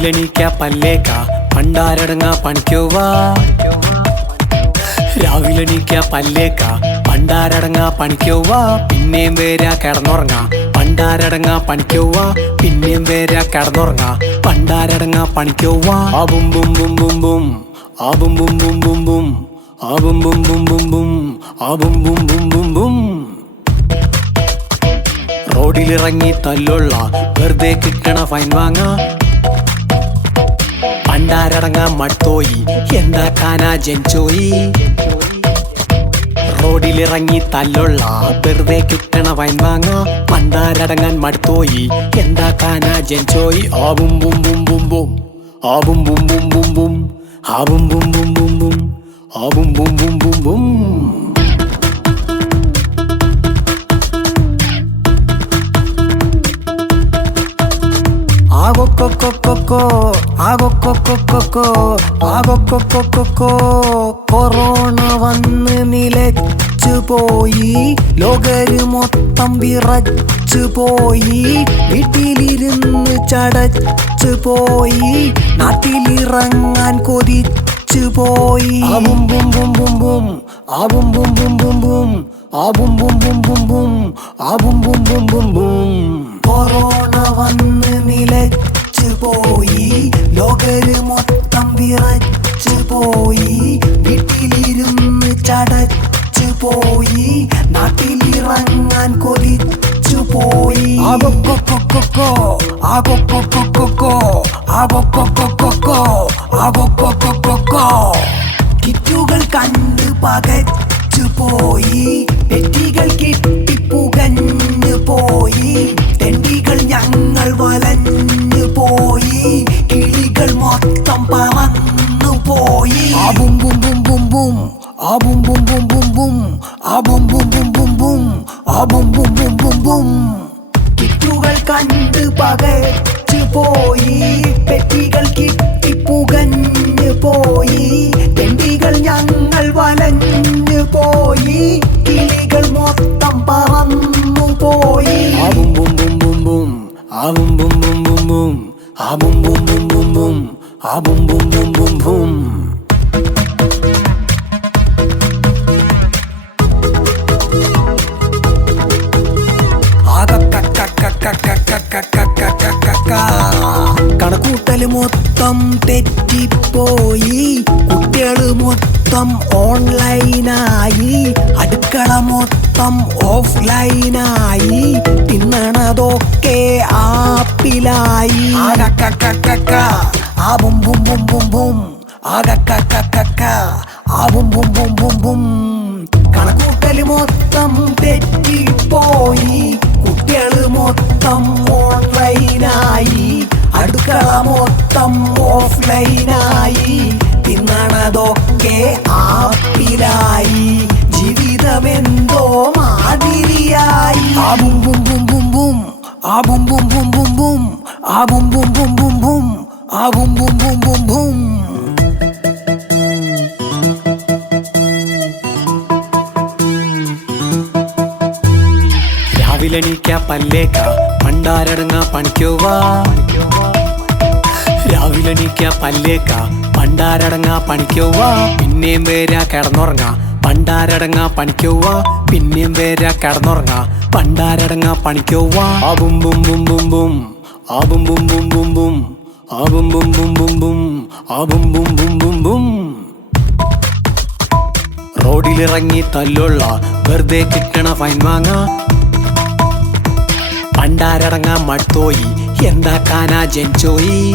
രാവിലെണീക്ക പല്ലേക്ക പണ്ടാരടങ്ങ പണിക്കോവാ. രാവിലെണീക്ക പല്ലേക്ക പണ്ടാരടങ്ങ പണിക്കോവാ. പിന്നെയും വേരാ കിടന്നുറങ്ങ പണ്ടാരടങ്ങ പണിക്കോവാ. പിന്നെയും വേരാ കിടന്നുറങ്ങ പണ്ടാരടങ്ങ പണിക്കോവാ. ആബും ബും ബും ബും ബും ആബും ബും ബും ബും ബും ആബും ബും ബും ബും ബും ആബും ബും ബും ബും ബും. റോഡിലിറങ്ങി തല്ലുള്ള വെറുതെ കിട്ടണ ഫൈൻ വാങ്ങ. പണ്ടാരടങ്ങ മട്ടോയി എന്താക്കാനാ ജനിച്ചോയി. റോഡിലിറങ്ങി തല്ലുള്ള വെറുതെ കിട്ടണ ഫൈൻ വാങ്ങ. പണ്ടാരടങ്ങാൻ മടുത്തോയി എന്താക്കാനാ ജനിച്ചോയി. ആബും ബും ബും ബും ബും ആബും ബും ബും ബും ബും ആബും ബും ബും ബും ബും ആബും ബും ബും ബും ബും. കൊറോണ വന്ന് നിലച്ചു പോയി. ലോകര് മൊത്തം വിറച്ചു പോയി. വീട്ടിലിരുന്ന് ചടച്ചു പോയി. നാട്ടിലിറങ്ങാൻ കൊതിച്ചു പോയി. ആബും ബും ബും ബും ബും ആബും ബും ബും ബും ബും ആബും ബും ബും ബും ബും ആബും ബും ബും ബും ബും. കൊറോണ വന്ന് നിലച്ചു പോയി. ലോകര് മൊത്തം വിറച്ചു പോയി. വീട്ടിലിരുന്ന് ചടച്ചു പോയി. നാട്ടിലിറങ്ങാൻ കൊതിച്ചു പോയി. ആബൊക്കൊക്കൊക്കൊക്കോ ആബൊക്കൊക്കൊക്കൊക്കോ ആബൊക്കൊക്കൊക്കൊക്കോ ആബൊക്കൊക്കൊക്കൊക്കോ. കിറ്റുകൾ കണ്ട് പകച്ചു പോയി. പെറ്റികൾ കിട്ടിപ്പുകഞ്ഞു പോയി. തെണ്ടികൾ ഞങ്ങൾ വലഞ്ഞു പോയി. കിളികൾ മൊത്തം പറന്നു പോയി. ആബും ബും ബും ബും ബും ആബും ബും ബും ബും ബും ആബും ബും ബും ബും ബും ആബും ബും ബും ബും ബും. കിറ്റുകൾ കണ്ട് പകച്ചു പോയി. പെറ്റികൾ കിട്ടിപ്പുകഞ്ഞു പോയി. തെണ്ടികൾ ഞങ്ങൾ വലഞ്ഞു പോയി. കിളികൾ മൊത്തം പറന്നു പോയി. ആബും ബും ബും ബും ബും ആബും ബും ബും ബും ബും ആബും ബും ബും ബും ബും ആബും ബും ബും ബും ബും. കണക്കൂട്ടല് മൊത്തം തെറ്റിപ്പോയി. കുട്ടികള് മൊത്തം ഓൺലൈനായി. അടുക്കള മൊത്തം ഓഫ്ലൈനായി. തിന്നണതൊക്കെ ആപ്പിലായി. ആബും ബും ബും ബും ബും ആബും ബും ബും ബും ബും. കണക്കൂട്ടല് മൊത്തം തെറ്റിപ്പോയി. കുട്ടികള് മൊത്തം ഓൺലൈനായി. അടുക്കള മൊത്തം ഓഫ്ലൈനായി. തിന്നണതൊക്കെ ആപ്പിലായി. ജീവിതമെന്തോ മാതിരിയായി. ആബും ബും ബും ബും ബും ആബും ബും ബും ബും ബും ആബും ബും ബും ബും ബും ആബും ബും ബും ബും ബും. രാവിലെണീക്ക പല്ലേക്ക പണ്ടാരടങ്ങ പണിക്കോവാ. രാവിലെണീക്ക പല്ലേക്ക പണ്ടാരടങ്ങ പണിക്കോവാ. പിന്നെയും വേരാ കിടന്നുറങ്ങ പണ്ടാരടങ്ങ പണിക്കോവാ. പിന്നെയും വേരാ കിടന്നുറങ്ങ പണ്ടാരടങ്ങ പണിക്കോവാ. ആബും ബും ബും ബും ബും ആബും ബും ബും ബും ബും ആബും ബും ബും ബും ബും ആബും ബും ബും ബും ബും. റോഡിലിറങ്ങി തല്ലുള്ള വെറുതെ കിട്ടണ ഫൈൻ വാങ്ങ. പണ്ടാരടങ്ങ മട്ടോയി എന്താക്കാനാ ജനിച്ചോയി.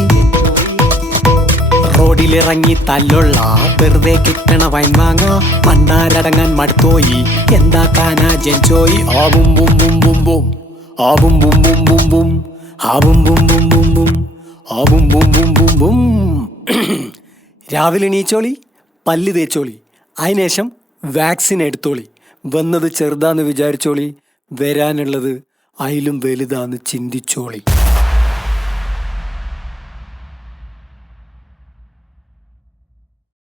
റോഡിലിറങ്ങി തല്ലുള്ള വെറുതെ കിട്ടണ ഫൈൻ വാങ്ങ. പണ്ടാരടങ്ങാൻ മടുത്തോയി എന്താക്കാനാ ജനിച്ചോയി. ആബും ബും ബും ബും ബും ആബും ബും ബും ബും ബും ആബും ബും ബും ബും ബും ആബും ബും ബും ബും ബും. രാവിലെ എണീച്ചോളി, പല്ല് തേച്ചോളി, അതിനുശേഷം വാക്സിൻ എടുത്തോളി. വന്നത് ചെറുതാന്ന് വിചാരിച്ചോളി, വരാനുള്ളത് അതിലും വലുതാന്ന് ചിന്തിച്ചോളി.